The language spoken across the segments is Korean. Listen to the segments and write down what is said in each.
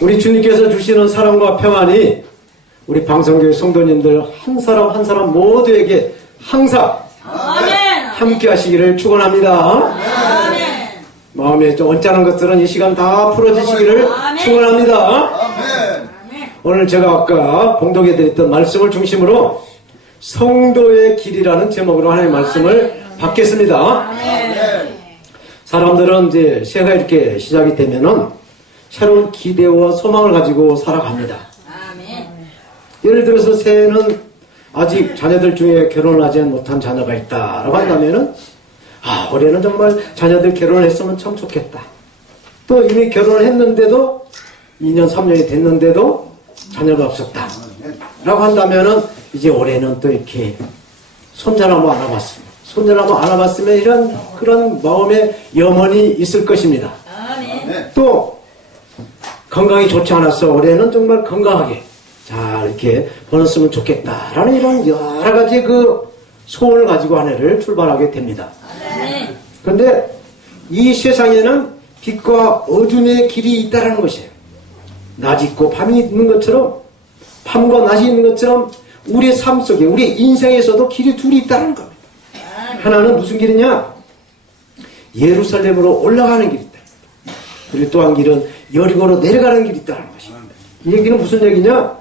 우리 주님께서 주시는 사랑과 평안이 우리 방송교회 성도님들 한 사람 한 사람 모두에게 항상 함께 하시기를 축원합니다. 마음에 좀 언짢은 것들은 이 시간 다 풀어지시기를 축원합니다. 오늘 제가 아까 봉독해 드렸던 말씀을 중심으로 성도의 길이라는 제목으로 하나님의 말씀을 받겠습니다. 사람들은 이제 새해가 이렇게 시작이 되면은 새로운 기대와 소망을 가지고 살아갑니다. 예를 들어서 새해는 아직 자녀들 중에 결혼을 하지 못한 자녀가 있다라고 한다면은 올해는 정말 자녀들 결혼을 했으면 참 좋겠다. 또 이미 결혼을 했는데도 2년 3년이 됐는데도 자녀가 없었다 라고 한다면은 이제 올해는 또 이렇게 손자를 한번 알아봤습니다. 손자를 한번 알아봤으면 이런 그런 마음의 염원이 있을 것입니다. 또 건강이 좋지 않아서 올해는 정말 건강하게 잘 이렇게 보냈으면 좋겠다라는 이런 여러 가지 그 소원을 가지고 한 해를 출발하게 됩니다. 그런데 이 세상에는 빛과 어둠의 길이 있다는 것이에요. 낮이 있고 밤이 있는 것처럼, 밤과 낮이 있는 것처럼 우리의 삶 속에, 우리의 인생에서도 길이 둘이 있다는 겁니다. 하나는 무슨 길이냐? 예루살렘으로 올라가는 길이 있다. 그리고 또 한 길은 여리고로 내려가는 길이 있다는 것입니다. 이 얘기는 무슨 얘기냐?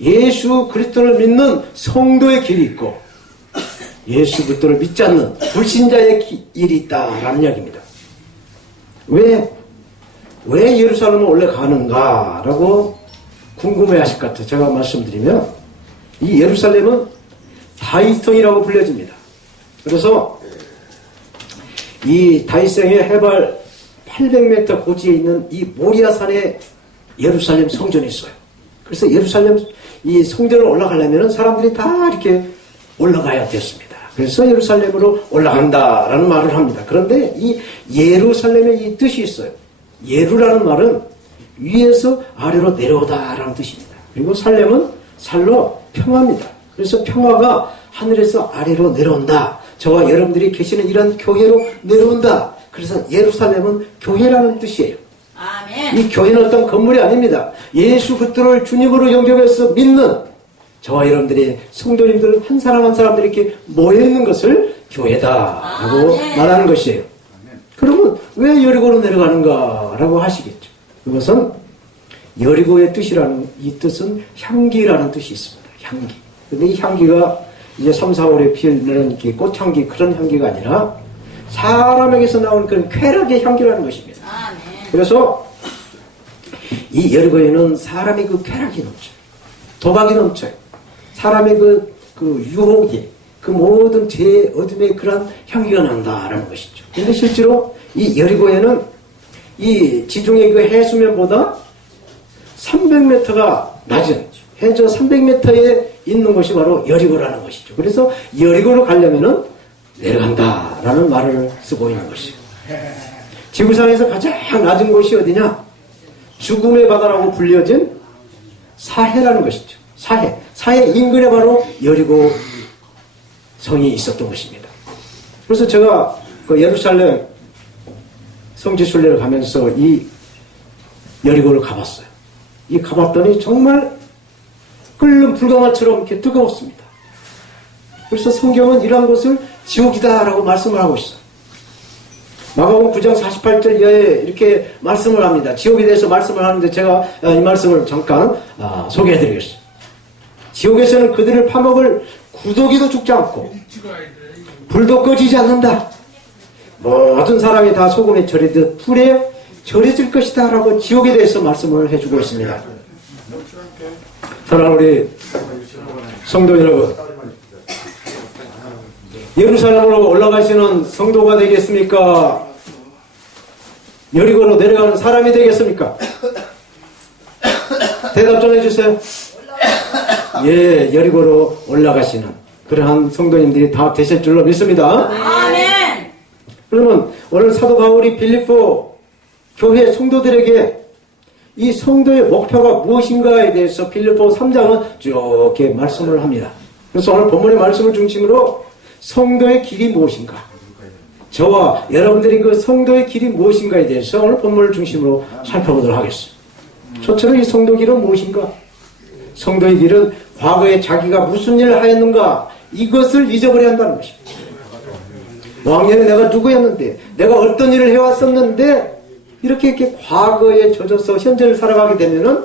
예수 그리스도를 믿는 성도의 길이 있고 예수 그리스도를 믿지 않는 불신자의 길이 있다라는 이야기입니다. 왜 예루살렘을 올라가는가라고 궁금해하실 것 같아요. 제가 말씀드리면 이 예루살렘은 다윗성이라고 불려집니다. 그래서 이 다윗성의 해발 800m 고지에 있는 이 모리아산에 예루살렘 성전이 있어요. 그래서 예루살렘 이 성전을 올라가려면 사람들이 다 이렇게 올라가야 됐습니다. 그래서 예루살렘으로 올라간다라는 말을 합니다. 그런데 이 예루살렘에 이 뜻이 있어요. 예루라는 말은 위에서 아래로 내려오다라는 뜻입니다. 그리고 살렘은 살로 평화입니다. 그래서 평화가 하늘에서 아래로 내려온다. 저와 여러분들이 계시는 이런 교회로 내려온다. 그래서 예루살렘은 교회라는 뜻이에요. 아멘. 이 교회는 어떤 건물이 아닙니다. 예수 그리스도를 주님으로 영접해서 믿는 저와 여러분들이 성도님들 한 사람 한 사람들이 이렇게 모여있는 것을 교회다라고 말하는 것이에요. 그러면 왜 여리고로 내려가는가라고 하시겠죠. 그것은 여리고의 뜻이라는 이 뜻은 향기라는 뜻이 있습니다. 향기. 근데 이 향기가 이제 3, 4월에 피는 꽃향기 그런 향기가 아니라 사람에게서 나오는 그런 쾌락의 향기라는 것입니다. 그래서 이 여리고에는 사람의 그 쾌락이 넘쳐요. 도박이 넘쳐요. 사람의 그 유혹이, 그 모든 죄의 어둠의 그런 향기가 난다라는 것이죠. 근데 실제로 이 여리고에는 이 지중해 그 해수면보다 300m가 낮은 해저 300m에 있는 곳이 바로 여리고라는 것이죠. 그래서 여리고로 가려면은 내려간다라는 말을 쓰고 있는 것이에요. 지구상에서 가장 낮은 곳이 어디냐? 죽음의 바다라고 불려진 사해라는 것이죠. 사해 인근에 바로 여리고 성이 있었던 것입니다. 그래서 제가 그 예루살렘 성지순례를 가면서 이 여리고를 가봤어요. 이 가봤더니 정말 끓는 불가마처럼 이렇게 뜨거웠습니다. 그래서 성경은 이러한 것을 지옥이다라고 말씀을 하고 있어요. 마가복음 9장 48절 이하에 이렇게 말씀을 합니다. 지옥에 대해서 말씀을 하는데 제가 이 말씀을 잠깐 소개해드리겠습니다. 지옥에서는 그들을 파먹을 구더기도 죽지 않고 불도 꺼지지 않는다. 모든 사람이 다 소금에 절이듯 불에 절여질 것이다 라고 지옥에 대해서 말씀을 해주고 있습니다. 사랑하는 우리 성도 여러분, 예루살렘으로 올라가시는 성도가 되겠습니까? 여리고로 내려가는 사람이 되겠습니까? 대답 좀 해주세요. 예, 여리고로 올라가시는 그러한 성도님들이 다 되실 줄로 믿습니다. 아멘. 그러면 오늘 사도 바울이 빌립보 교회 성도들에게 이 성도의 목표가 무엇인가에 대해서 빌립보 3장은 쭉 이렇게 말씀을 합니다. 그래서 오늘 본문의 말씀을 중심으로 성도의 길이 무엇인가, 저와 여러분들이 그 성도의 길이 무엇인가에 대해서 오늘 본문을 중심으로 살펴보도록 하겠습니다. 저처럼 이 성도 길은 무엇인가? 성도의 길은 과거에 자기가 무슨 일을 하였는가 이것을 잊어버려야 한다는 것입니다. 왕년에 내가 누구였는데 내가 어떤 일을 해왔었는데 이렇게 과거에 젖어서 현재를 살아가게 되면은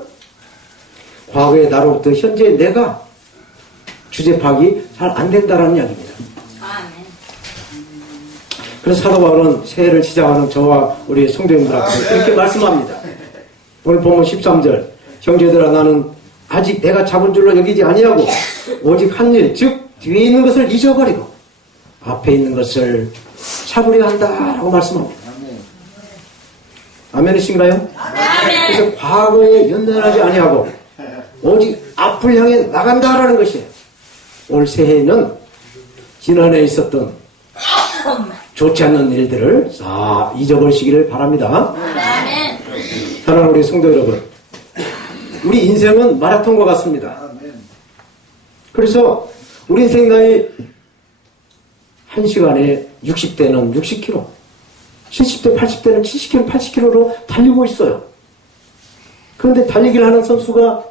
과거의 나로부터 현재의 내가 주제 파악이 잘 안 된다라는 이야기입니다. 그래서 사도 바울은 새해를 시작하는 저와 우리 성도님들한테 이렇게 말씀합니다. 오늘 보면 13절 형제들아 나는 아직 내가 잡은 줄로 여기지 아니하고 오직 한 일 즉 뒤에 있는 것을 잊어버리고 앞에 있는 것을 잡으려 한다라고 말씀합니다. 아멘이신가요? 아멘. 그래서 과거에 연연하지 아니하고 오직 앞을 향해 나간다라는 것이에요. 올 새해에는 지난해 있었던 좋지 않는 일들을 다 잊어버리시기를 바랍니다. 아멘. 사랑하는 우리 성도 여러분, 우리 인생은 마라톤과 같습니다. 그래서 우리 인생 나이 1시간에 60대는 60km, 70대, 80대는 70km, 80km로 달리고 있어요. 그런데 달리기를 하는 선수가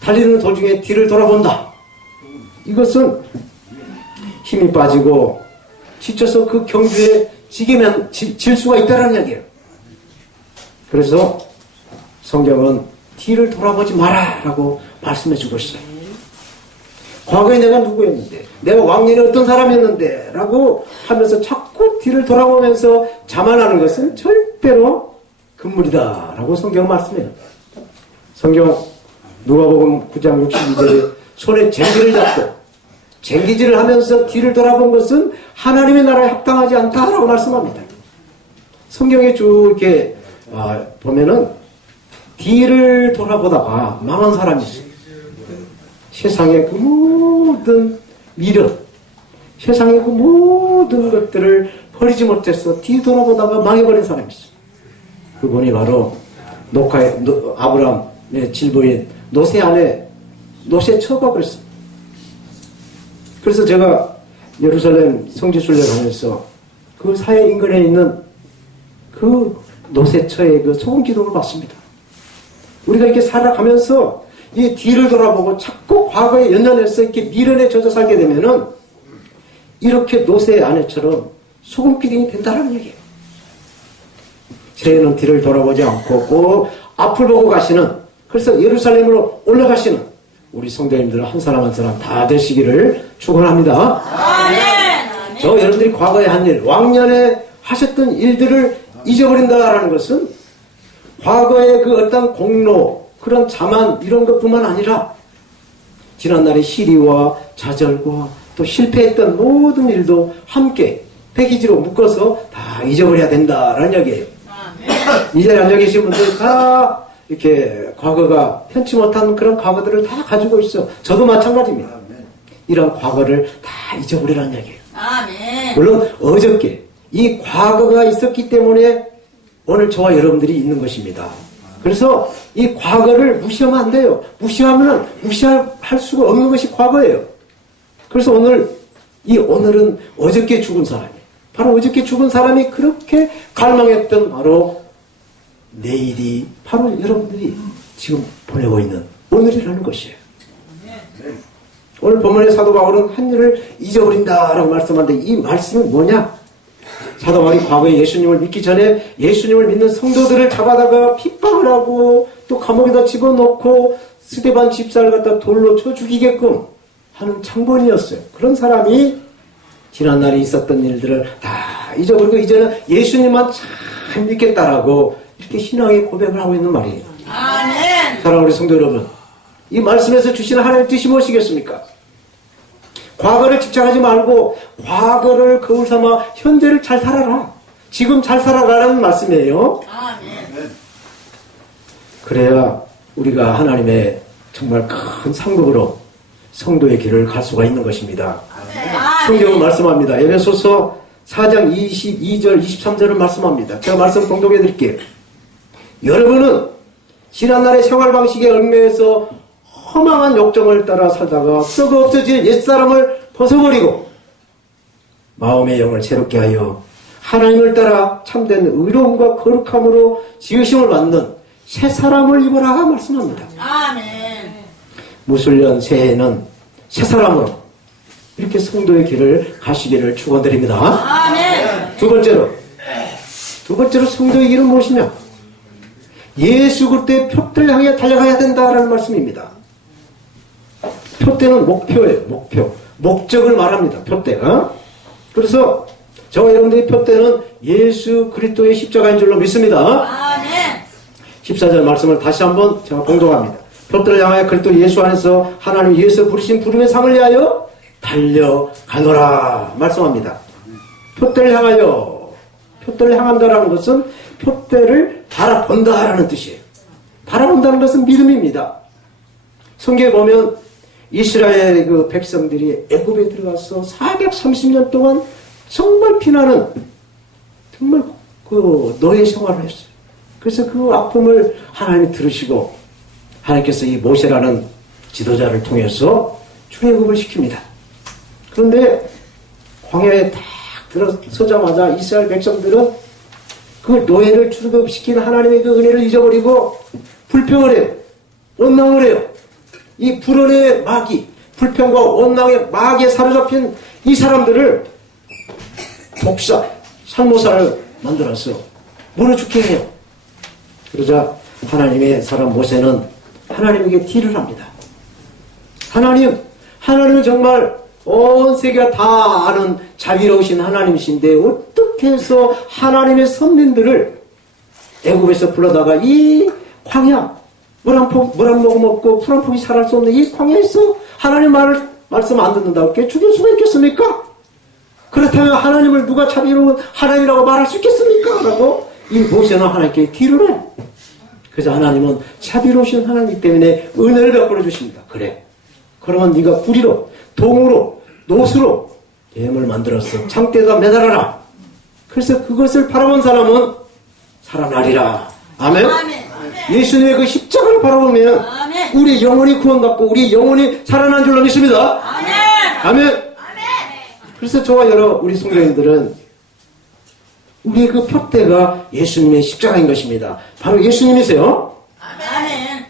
달리는 도중에 뒤를 돌아본다. 이것은 힘이 빠지고 지쳐서 그 경주에 질 수가 있다는 이야기예요. 그래서 성경은 뒤를 돌아보지 마라 라고 말씀해 주고 있어요. 과거에 내가 누구였는데 내가 왕년에 어떤 사람이었는데 라고 하면서 자꾸 뒤를 돌아보면서 자만하는 것은 절대로 금물이다 라고 성경 말씀해요. 성경 누가복음 9장 62절에 손에 쟁기를 잡고 쟁기질을 하면서 뒤를 돌아본 것은 하나님의 나라에 합당하지 않다라고 말씀합니다. 성경에 쭉 이렇게 보면은 뒤를 돌아보다가 망한 사람이 있어요. 세상의 그 모든 미련, 세상의 그 모든 것들을 버리지 못해서 뒤돌아보다가 망해버린 사람이 있어요. 그분이 바로 아브라함의 질보인 노세 아내 노세 처가 그랬습니다. 그래서 제가 예루살렘 성지순례를 하면서 그 사해 인근에 있는 그 노세처의 그 소금 기둥을 봤습니다. 우리가 이렇게 살아가면서 이 뒤를 돌아보고 자꾸 과거에 연연해서 이렇게 미련에 젖어 살게 되면은 이렇게 노세 아내처럼 소금 기둥이 된다는 얘기예요. 새해는 뒤를 돌아보지 않고 꼭 앞을 보고 가시는, 그래서 예루살렘으로 올라가시는 우리 성도님들 한 사람 한 사람 다 되시기를 축원합니다. 아멘. 저 여러분들이 과거에 한 일, 왕년에 하셨던 일들을 잊어버린다라는 것은 과거의 그 어떤 공로, 그런 자만 이런 것뿐만 아니라 지난날의 시리와 좌절과 또 실패했던 모든 일도 함께 패키지로 묶어서 다 잊어버려야 된다라는 이야기예요. 이 자리에 앉아 계신 분들 다 이렇게 과거가 편치 못한 그런 과거들을 다 가지고 있어. 저도 마찬가지입니다. 이런 과거를 다 잊어버리라는 이야기예요. 물론 어저께 이 과거가 있었기 때문에 오늘 저와 여러분들이 있는 것입니다. 그래서 이 과거를 무시하면 안 돼요. 무시하면 무시할 수가 없는 것이 과거예요. 그래서 오늘은 어저께 죽은 사람이에요. 바로 어저께 죽은 사람이 그렇게 갈망했던 바로 내일이 바로 여러분들이 지금 보내고 있는 오늘이라는 것이에요. 오늘 본문의 사도 바울은 한 일을 잊어버린다라고 말씀하는데 이 말씀은 뭐냐? 사도 바울이 과거에 예수님을 믿기 전에 예수님을 믿는 성도들을 잡아다가 핍박을 하고 또 감옥에다 집어넣고 스데반 집사를 갖다 돌로 쳐 죽이게끔 하는 장본이었어요. 그런 사람이 지난날에 있었던 일들을 다 잊어버리고 이제는 예수님만 참 믿겠다라고 이렇게 신앙의 고백을 하고 있는 말이에요. 아멘. 사랑하는 우리 성도 여러분, 이 말씀에서 주시는 하나님의 뜻이 무엇이겠습니까? 과거를 집착하지 말고 과거를 거울 삼아 현재를 잘 살아라. 지금 잘 살아라라는 말씀이에요. 아멘. 그래야 우리가 하나님의 정말 큰 상급으로 성도의 길을 갈 수가 있는 것입니다. 성경은 말씀합니다. 에베소서 4장 22절 23절을 말씀합니다. 제가 말씀 공독해 드릴게요. 여러분은 지난날의 생활 방식에 얽매여서 허망한 욕정을 따라 살다가 썩어 없어질 옛사람을 벗어버리고 마음의 영을 새롭게 하여 하나님을 따라 참된 의로움과 거룩함으로 지으심을 받는 새 사람을 입어라 말씀합니다. 아멘. 무술년 새해에는 새 사람으로 이렇게 성도의 길을 가시기를 축원드립니다. 아멘. 두 번째로 성도의 길은 무엇이냐? 예수 그리스도의 표대를 향해 달려가야 된다라는 말씀입니다. 표대는 목표예요. 목적을 말합니다. 표대가. 그래서 저와 여러분들의 표대는 예수 그리스도의 십자가인 줄로 믿습니다. 아멘. 14절 말씀을 다시 한번 제가 공독합니다. 표대를 향하여 그리스도 예수 안에서 하나님 위에서 부르신 부름의 상을 위하여 달려가노라 말씀합니다. 표대를 향한다라는 것은 표대를 바라본다라는 뜻이에요. 바라본다는 것은 믿음입니다. 성경에 보면 이스라엘 그 백성들이 애굽에 들어가서 430년 동안 정말 피나는 정말 그 노예 생활을 했어요. 그래서 그 아픔을 하나님이 들으시고 하나님께서 이 모세라는 지도자를 통해서 출애굽을 시킵니다. 그런데 광야에 딱 들어서자마자 이스라엘 백성들은 그 노예를 출애굽시킨 하나님의 그 은혜를 잊어버리고 불평을 해요. 원망을 해요. 이 불언의 마귀, 불평과 원망의 마귀에 사로잡힌 이 사람들을 독사, 살모사를 만들어서 물어 죽게 해요. 그러자 하나님의 사람 모세는 하나님에게 딜을 합니다. 하나님은 정말 온 세계가 다 아는 자비로우신 하나님이신데 어떻게 해서 하나님의 선민들을 애굽에서 불러다가 이 광야 물 한 모금 없고 풀 한 폭이 살할 수 없는 이 광야에서 하나님 말씀 안 듣는다고 이렇게 죽일 수가 있겠습니까? 그렇다면 하나님을 누가 자비로운 하나님이라고 말할 수 있겠습니까? 라고 이 모세는 하나님께 딜을 해요. 그래서 하나님은 자비로우신 하나님이기 때문에 은혜를 베풀어 주십니다. 그래. 그러면 네가 뿌리로, 동으로, 노수로 뱀을 만들어서 창대에다 매달아라. 그래서 그것을 바라본 사람은 살아나리라. 아멘? 아멘. 예수님의 그 십자가를 바라보면 아멘. 우리 영혼이 구원받고 우리 영혼이 살아난 줄로 믿습니다. 아멘. 아멘. 그래서 저와 우리 성도님들은 우리의 그 표대가 예수님의 십자가인 것입니다. 바로 예수님이세요. 아멘.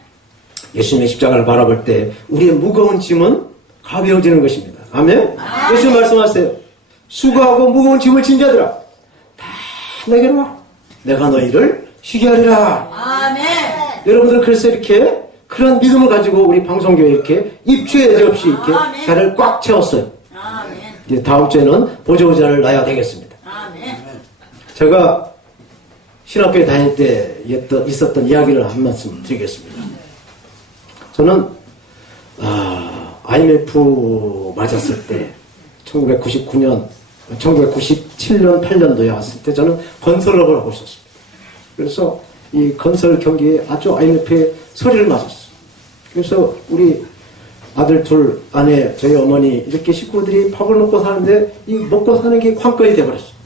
예수님의 십자가를 바라볼 때 우리의 무거운 짐은 가벼워지는 것입니다. 아멘? 예수님 말씀하세요. 수고하고 무거운 짐을 진 자들아 다 내게로 와. 내가 너희를 쉬게 하리라. 아멘. 여러분들 그래서 이렇게 그런 믿음을 가지고 우리 방송교회 이렇게 입주에 여지없이 이렇게 아멘. 자리를 꽉 채웠어요. 아멘. 이제 다음 주에는 보조자를 놔야 되겠습니다. 아멘. 제가 신학교에 다닐 때 있었던 이야기를 한 말씀 드리겠습니다. 저는 IMF 맞았을 때 1997년, 8년도에 왔을 때 저는 건설업을 하고 있었습니다. 그래서 이 건설 경기에 아주 IMF의 소리를 맞았어요. 그래서 우리 아들 둘, 아내, 저희 어머니 이렇게 식구들이 밥을 먹고 사는데 이 먹고 사는 게 관건이 돼버렸어요.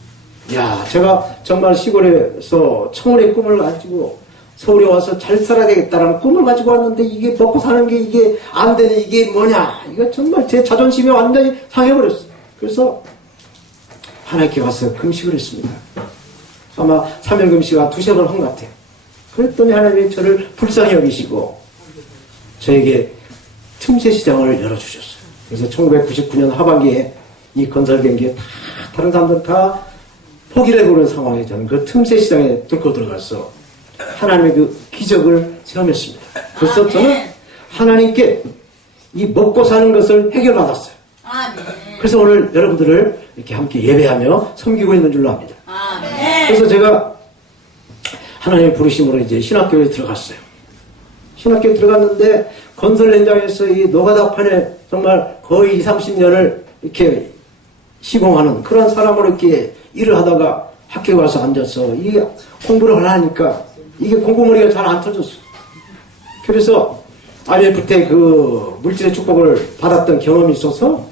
야, 제가 정말 시골에서 청혼의 꿈을 가지고 서울에 와서 잘 살아야 되겠다라는 꿈을 가지고 왔는데 이게 먹고 사는 게 이게 안 되니 이게 뭐냐. 이거 정말 제 자존심이 완전히 상해버렸어요. 그래서 하나님께 가서 금식을 했습니다. 아마 3일 금식 한 2-3번 한 것 같아요. 그랬더니 하나님이 저를 불쌍히 여기시고 저에게 틈새 시장을 열어주셨어요. 그래서 1999년 하반기에 이 건설 경기에 다른 사람들 다 포기를 해보는 상황에 저는 그 틈새 시장에 뚫고 들어가서 하나님의 그 기적을 체험했습니다. 그래서 저는 하나님께 이 먹고 사는 것을 해결받았어요. 아멘. 그래서 오늘 여러분들을 이렇게 함께 예배하며 섬기고 있는 줄로 압니다. 아멘. 그래서 제가 하나님의 부르심으로 이제 신학교에 들어갔어요. 신학교에 들어갔는데 건설 현장에서 이 노가다판에 정말 거의 20-30년을 이렇게 시공하는 그런 사람으로 이렇게 일을 하다가 학교에 와서 앉아서 이게 공부를 하려니까 이게 공부머리가 잘 안 터졌어요. 그래서 IMF 때 그 물질의 축복을 받았던 경험이 있어서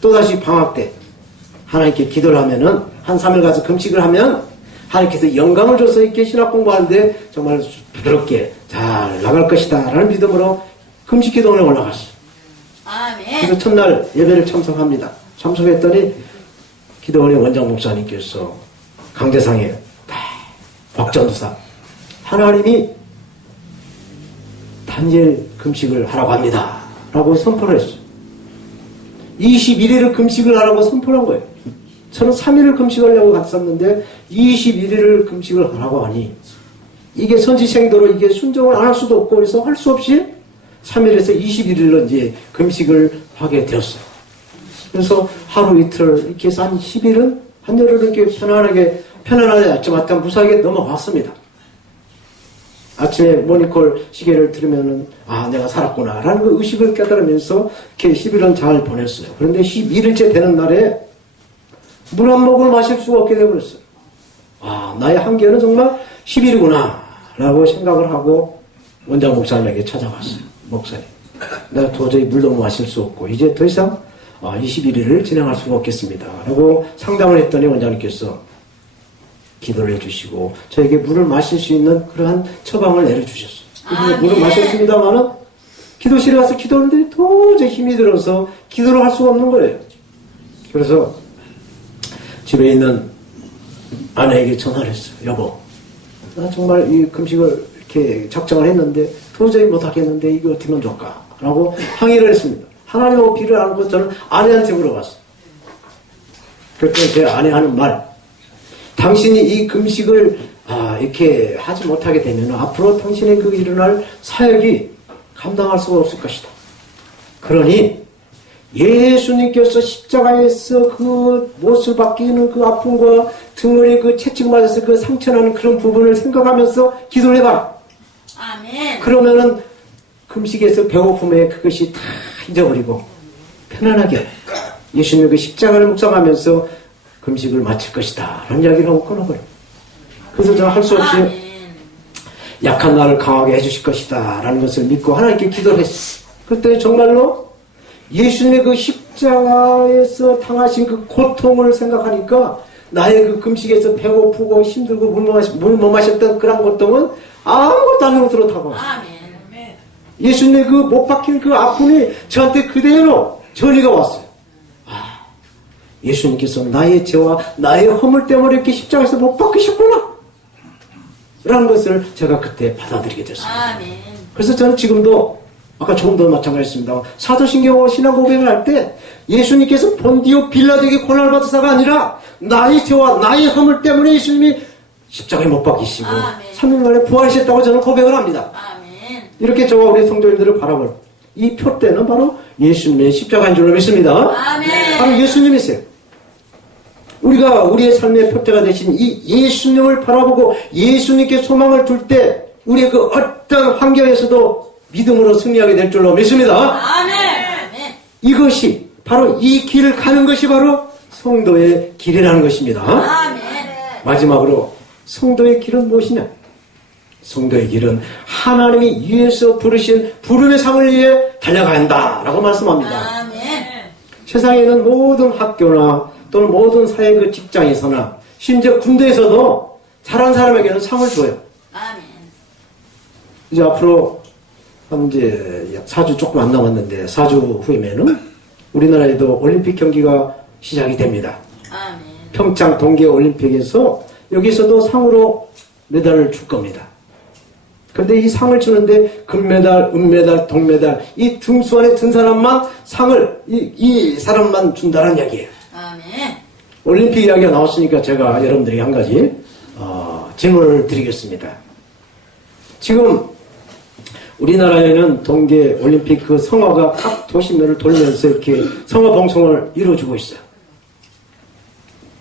또다시 방학 때 하나님께 기도를 하면은 한 3일 가서 금식을 하면 하나님께서 영감을 줘서 이렇게 신학 공부하는데 정말 부드럽게 잘 나갈 것이다 라는 믿음으로 금식 기도원에 올라갔어요. 아멘. 그래서 첫날 예배를 참석합니다. 참석했더니 기도원의 원장 목사님께서 강대상에 박전도사 하나님이 단일 금식을 하라고 합니다. 라고 선포를 했어요. 21일을 금식을 하라고 선포를 한 거예요. 저는 3일을 금식하려고 갔었는데 21일을 금식을 하라고 하니 이게 선지생도로 이게 순종을 안 할 수도 없고 그래서 할 수 없이 3일에서 21일로 이제 금식을 하게 되었어요. 그래서 하루 이틀 이렇게 해서 한 10일은 한여름을 이렇게 편안하게 아침마다 무사하게 넘어갔습니다. 아침에 모닝콜 시계를 들으면은 내가 살았구나 라는 그 의식을 깨달으면서 이렇게 10일은 잘 보냈어요. 그런데 11일째 되는 날에 물 한 모금을 마실 수가 없게 되어버렸어요. 나의 한계는 정말 10일이구나 라고 생각을 하고 원장 목사님에게 찾아갔어요. 목사님, 내가 도저히 물도 마실 수 없고 이제 더 이상 21일을 진행할 수가 없겠습니다 라고 상담을 했더니 원장님께서 기도를 해주시고 저에게 물을 마실 수 있는 그러한 처방을 내려주셨어요. 물을 마셨습니다마는 기도실에 가서 기도하는데 도저히 힘이 들어서 기도를 할 수가 없는 거예요. 그래서 집에 있는 아내에게 전화를 했어요. 여보, 나 정말 이 금식을 이렇게 작정을 했는데 도저히 못하겠는데 이거 어떻게 하면 좋을까? 라고 항의를 했습니다. 하나님하고 비를 안고 저는 아내한테 물어봤어요. 그랬더니 제 아내 하는 말, 당신이 이 금식을 이렇게 하지 못하게 되면 앞으로 당신의 그 일어날 사역이 감당할 수가 없을 것이다. 그러니 예수님께서 십자가에서 그 못을 박히는 그 아픔과 등원의 그 채찍 맞아서 그 상처나는 그런 부분을 생각하면서 기도를 해봐. 아멘. 그러면은 금식에서 배고픔에 그것이 다 잊어버리고 편안하게 예수님의 그 십자가를 묵상하면서 금식을 마칠 것이다 라는 이야기를 하고 끊어버려요. 그래서 저는 할 수 없이 약한 나를 강하게 해주실 것이다 라는 것을 믿고 하나님께 기도를 했어요. 그때 정말로 예수님의 그 십자가에서 당하신 그 고통을 생각하니까 나의 그 금식에서 배고프고 힘들고 물 못 마셨던 그런 고통은 아무것도 아닌 것으로 다가왔어요. 예수님의 그 못 박힌 그 아픔이 저한테 그대로 전이가 왔어요. 예수님께서 나의 죄와 나의 허물 때문에 이렇게 십자가에서 못 박히셨구나 라는 것을 제가 그때 받아들이게 됐습니다. 그래서 저는 지금도 아까 조금도 마찬가지였습니다. 사도신경으로 신앙 고백을 할 때 예수님께서 본디오 빌라도에게 고난을 받으사가 아니라 나의 죄와 나의 허물 때문에 예수님이 십자가에 못 박히시고 3일 만에 부활하셨다고 저는 고백을 합니다. 이렇게 저와 우리 성도님들을 바라볼 이 표대는 바로 예수님의 십자가인 줄로 믿습니다. 바로 예수님이세요. 우리가 우리의 삶의 표대가 되신 이 예수님을 바라보고 예수님께 소망을 둘 때 우리의 그 어떤 환경에서도 믿음으로 승리하게 될 줄로 믿습니다. 이것이 바로 이 길을 가는 것이 바로 성도의 길이라는 것입니다. 마지막으로 성도의 길은 무엇이냐? 성도의 길은 하나님이 위에서 부르신 부름의 상을 위해 달려가야 한다라고 말씀합니다. 세상에 있는 모든 학교나 또는 모든 사회 그 직장에서나 심지어 군대에서도 잘한 사람에게는 상을 줘요. 이제 앞으로 이제 4주 조금 안 남았는데 4주 후에는 우리나라에도 올림픽 경기가 시작이 됩니다. 평창 동계올림픽에서 여기서도 상으로 메달을 줄 겁니다. 그런데 이 상을 주는데 금메달, 은메달, 동메달 이 등수 안에 든 사람만 상을 이 사람만 준다는 이야기예요. 올림픽 이야기가 나왔으니까 제가 여러분들에게 한 가지 질문을 드리겠습니다. 지금 우리나라에는 동계올림픽 그 성화가 각 도시면을 돌면서 이렇게 성화 봉송을 이루어주고 있어요.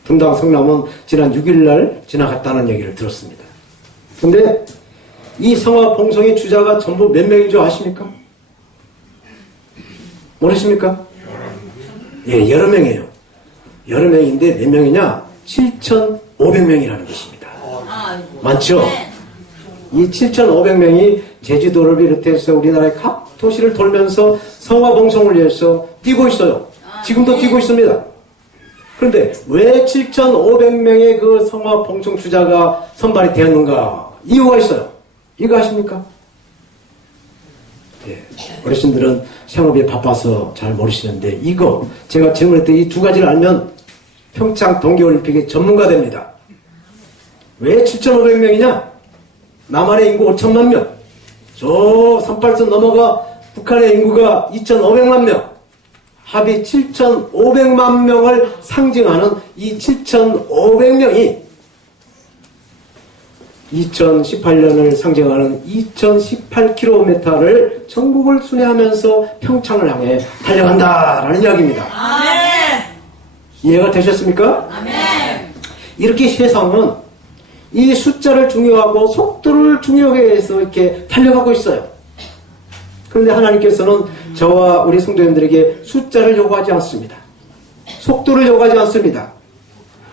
분당 성남은 지난 6일날 지나갔다는 얘기를 들었습니다. 근데 이 성화 봉송의 주자가 전부 몇 명인 줄 아십니까? 모르십니까? 예, 여러 명이에요. 여러 명인데 몇 명이냐? 7,500명이라는 것입니다. 많죠? 이 7,500명이 제주도를 비롯해서 우리나라의 각 도시를 돌면서 성화 봉송을 위해서 뛰고 있어요. 지금도 뛰고 있습니다. 그런데 왜 7,500명의 그 성화 봉송 주자가 선발이 되었는가? 이유가 있어요. 이거 아십니까? 예, 어르신들은 생업에 바빠서 잘 모르시는데 이거 제가 질문했던 이 두 가지를 알면 평창 동계올림픽의 전문가 됩니다. 왜 7,500명이냐? 남한의 인구 5천만 명, 저 선발선 넘어가 북한의 인구가 2,500만 명, 합이 7,500만 명을 상징하는 이 7,500명이 2018년을 상징하는 2018km를 전국을 순회하면서 평창을 향해 달려간다라는 이야기입니다. 아멘. 이해가 되셨습니까? 아멘. 이렇게 세상은 이 숫자를 중요하고 속도를 중요하게 해서 이렇게 달려가고 있어요. 그런데 하나님께서는 저와 우리 성도님들에게 숫자를 요구하지 않습니다. 속도를 요구하지 않습니다.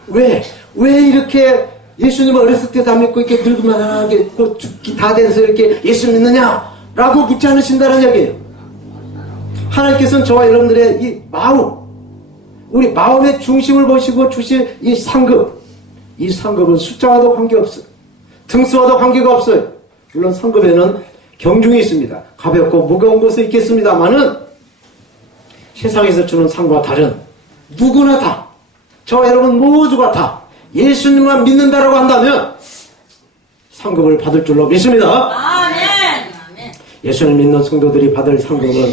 왜 이렇게 예수님을 어렸을 때 다 믿고 이렇게 늙으면 죽기 다 돼서 이렇게 예수 믿느냐? 라고 묻지 않으신다는 이야기예요. 하나님께서는 저와 여러분들의 이 마음, 우리 마음의 중심을 보시고 주신 이 상급, 이 상급은 숫자와도 관계없어요. 등수와도 관계가 없어요. 물론 상급에는 경중이 있습니다. 가볍고 무거운 것은 있겠습니다만은 세상에서 주는 상과 다른 누구나 다, 저와 여러분 모두가 다 예수님만 믿는다라고 한다면 상급을 받을 줄로 믿습니다. 아멘. 예수님 믿는 성도들이 받을 상급은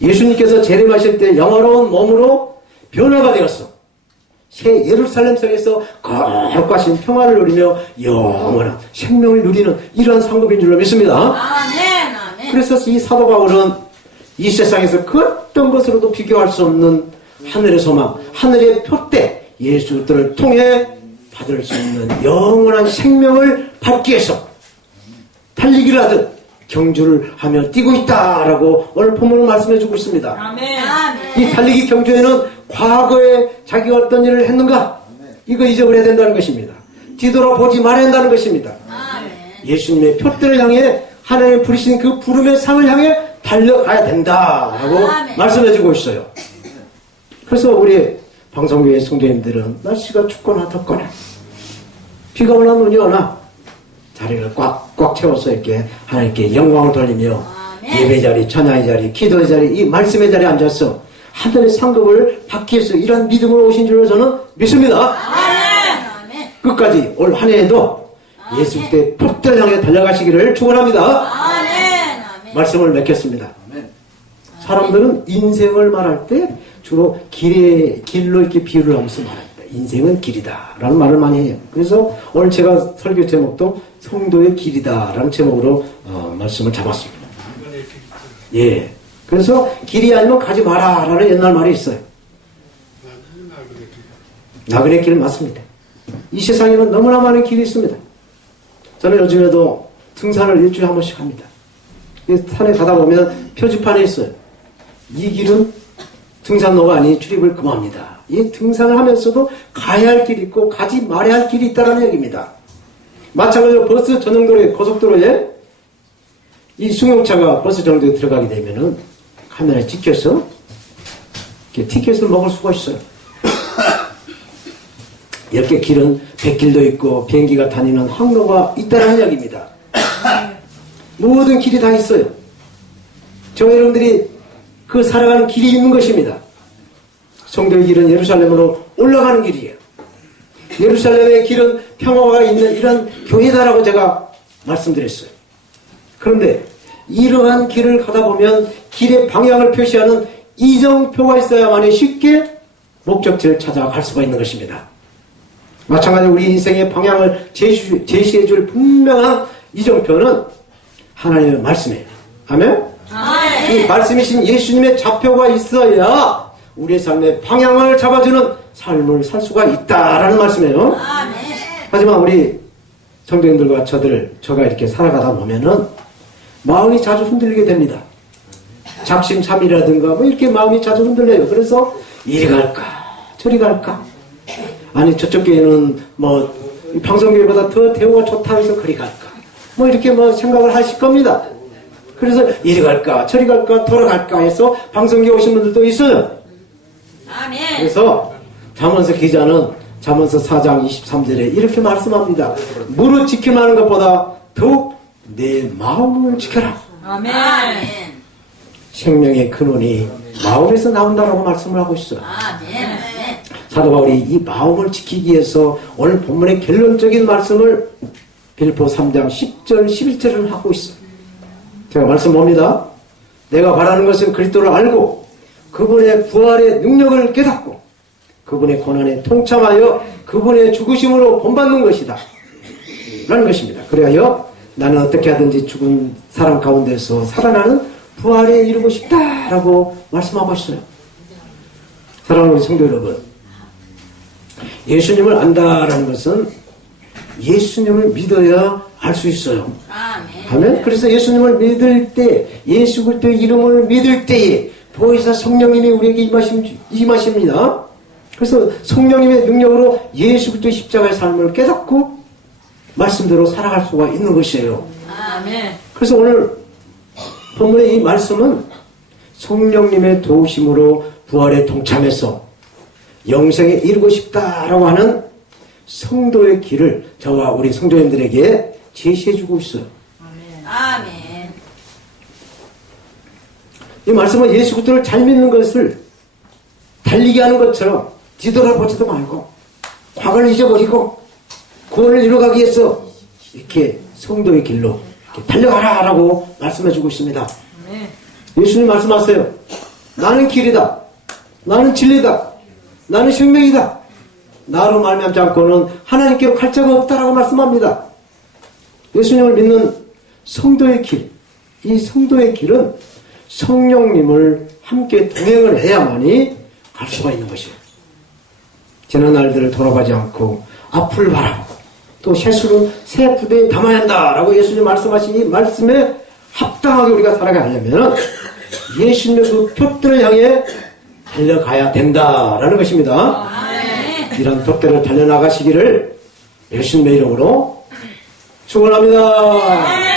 예수님께서 재림하실 때 영화로운 몸으로 변화가 되었어. 새 예루살렘 성에서 거룩하신 평화를 누리며 영원한 생명을 누리는 이러한 상급인 줄로 믿습니다. 아멘. 그래서 이 사도 바울은 이 세상에서 그 어떤 것으로도 비교할 수 없는 하늘의 소망, 하늘의 표대 예수들을 통해 받을 수 있는 영원한 생명을 받기 위해서 달리기를 하듯 경주를 하며 뛰고 있다라고 오늘 본문을 말씀해 주고 있습니다. 아멘. 이 달리기 경주에는 과거에 자기가 어떤 일을 했는가 이거 잊어버려야 된다는 것입니다. 뒤돌아보지 말아야 한다는 것입니다. 아멘. 예수님의 표대를 향해 하나님 부르신 그 부름의 상을 향해 달려가야 된다라고 아멘. 말씀해 주고 있어요. 그래서 우리 방송교회 성도님들은 날씨가 춥거나 덥거나 비가 오나 눈이 오나 자리를 꽉꽉 채워서 이렇게 하나님께 영광을 돌리며 아멘. 예배 자리, 찬양의 자리, 기도의 자리, 이 말씀의 자리에 앉아서 하늘의 상급을 받기 위해서 이런 믿음으로 오신 줄로 저는 믿습니다. 아멘. 끝까지 올 한 해에도 예수 때 표대를 향해 달려가시기를 축원합니다. 아멘. 말씀을 맺겠습니다. 사람들은 인생을 말할 때 주로 길로 이렇게 비유를 하면서 말합니다. 인생은 길이다 라는 말을 많이 해요. 그래서 오늘 제가 설교 제목도 성도의 길이다 라는 제목으로 말씀을 잡았습니다. 예. 그래서 길이 아니면 가지 마라 라는 옛날 말이 있어요. 나그네 길 맞습니다. 이 세상에는 너무나 많은 길이 있습니다. 저는 요즘에도 등산을 일주일에 한 번씩 합니다. 산에 가다 보면 표지판에 있어요. 이 길은 등산로가 아닌 출입을 금합니다. 이 등산을 하면서도 가야 할 길이 있고 가지 말아야 할 길이 있다는 얘기입니다. 마찬가지로 버스 전용도로에, 고속도로에 이 승용차가 버스 전용도로에 들어가게 되면은 카메라에 찍혀서 이렇게 티켓을 먹을 수가 있어요. 이렇게 길은 백길도 있고 비행기가 다니는 항로가 있다는 이야기입니다. 모든 길이 다 있어요. 저와 여러분들이 그 살아가는 길이 있는 것입니다. 성도의 길은 예루살렘으로 올라가는 길이에요. 예루살렘의 길은 평화가 있는 이런 교회다라고 제가 말씀드렸어요. 그런데 이러한 길을 가다 보면 길의 방향을 표시하는 이정표가 있어야만이 쉽게 목적지를 찾아갈 수가 있는 것입니다. 마찬가지로 우리 인생의 방향을 제시해줄 분명한 이정표는 하나님의 말씀이에요. 아멘? 이 말씀이신 예수님의 좌표가 있어야 우리의 삶의 방향을 잡아주는 삶을 살 수가 있다라는 말씀이에요. 하지만 우리 성도님들과 저가 이렇게 살아가다 보면은 마음이 자주 흔들리게 됩니다. 작심삼일이라든가 뭐 이렇게 마음이 자주 흔들려요. 그래서 이리 갈까 저리 갈까, 아니 저쪽 교회는 뭐 방송교회보다 더 대우가 좋다 해서 그리 갈까, 뭐 이렇게 뭐 생각을 하실 겁니다. 그래서 이리 갈까 저리 갈까 돌아갈까 해서 방송교회 오신 분들도 있어요. 아멘. 그래서 잠언서 기자는 잠언서 4장 23절에 이렇게 말씀합니다. 무릇 지키려 하는 것보다 더욱 내 마음을 지켜라. 아멘. 생명의 근원이 마음에서 나온다라고 말씀을 하고 있어요. 아멘. 사도 바울이 이 마음을 지키기 위해서 오늘 본문의 결론적인 말씀을 빌립보 3장 10절 11절을 하고 있어요. 제가 말씀 봅니다. 내가 바라는 것은 그리스도를 알고 그분의 부활의 능력을 깨닫고 그분의 고난에 통참하여 그분의 죽으심으로 본받는 것이다 라는 것입니다. 그래야 나는 어떻게 하든지 죽은 사람 가운데서 살아나는 부활에 이르고 싶다라고 말씀하고 있어요. 사랑하는 우리 성도 여러분, 예수님을 안다라는 것은 예수님을 믿어야 알 수 있어요. 아멘. 그래서 예수님을 믿을 때, 예수 그리스도의 이름을 믿을 때에 보혜사 성령님이 우리에게 임하십니다. 그래서 성령님의 능력으로 예수 그리스도의 십자가의 삶을 깨닫고 말씀대로 살아갈 수가 있는 것이에요. 아멘. 그래서 오늘 본문의 이 말씀은 성령님의 도우심으로 부활에 동참해서 영생에 이르고 싶다라고 하는 성도의 길을 저와 우리 성도님들에게 제시해주고 있어요. 아멘. 이 말씀은 예수 그리스도를 잘 믿는 것을 달리게 하는 것처럼 뒤돌아보지도 말고 과거를 잊어버리고 구원을 이루어가기 위해서 이렇게 성도의 길로 이렇게 달려가라라고 말씀해주고 있습니다. 예수님 말씀하세요. 나는 길이다. 나는 진리다. 나는 생명이다. 나로 말미암지 않고는 하나님께로 갈 자가 없다라고 말씀합니다. 예수님을 믿는 성도의 길, 이 성도의 길은 성령님을 함께 동행을 해야만이 갈 수가 있는 것이에요. 지난 날들을 돌아가지 않고 앞을 바라보고 또 새술은 새 부대에 담아야 한다라고 예수님 말씀하신 이 말씀에 합당하게 우리가 살아가려면 예수님의 그 표들을 향해 달려가야 된다라는 것입니다. 이런 표들을 달려나가시기를 예수님의 이름으로 축원합니다.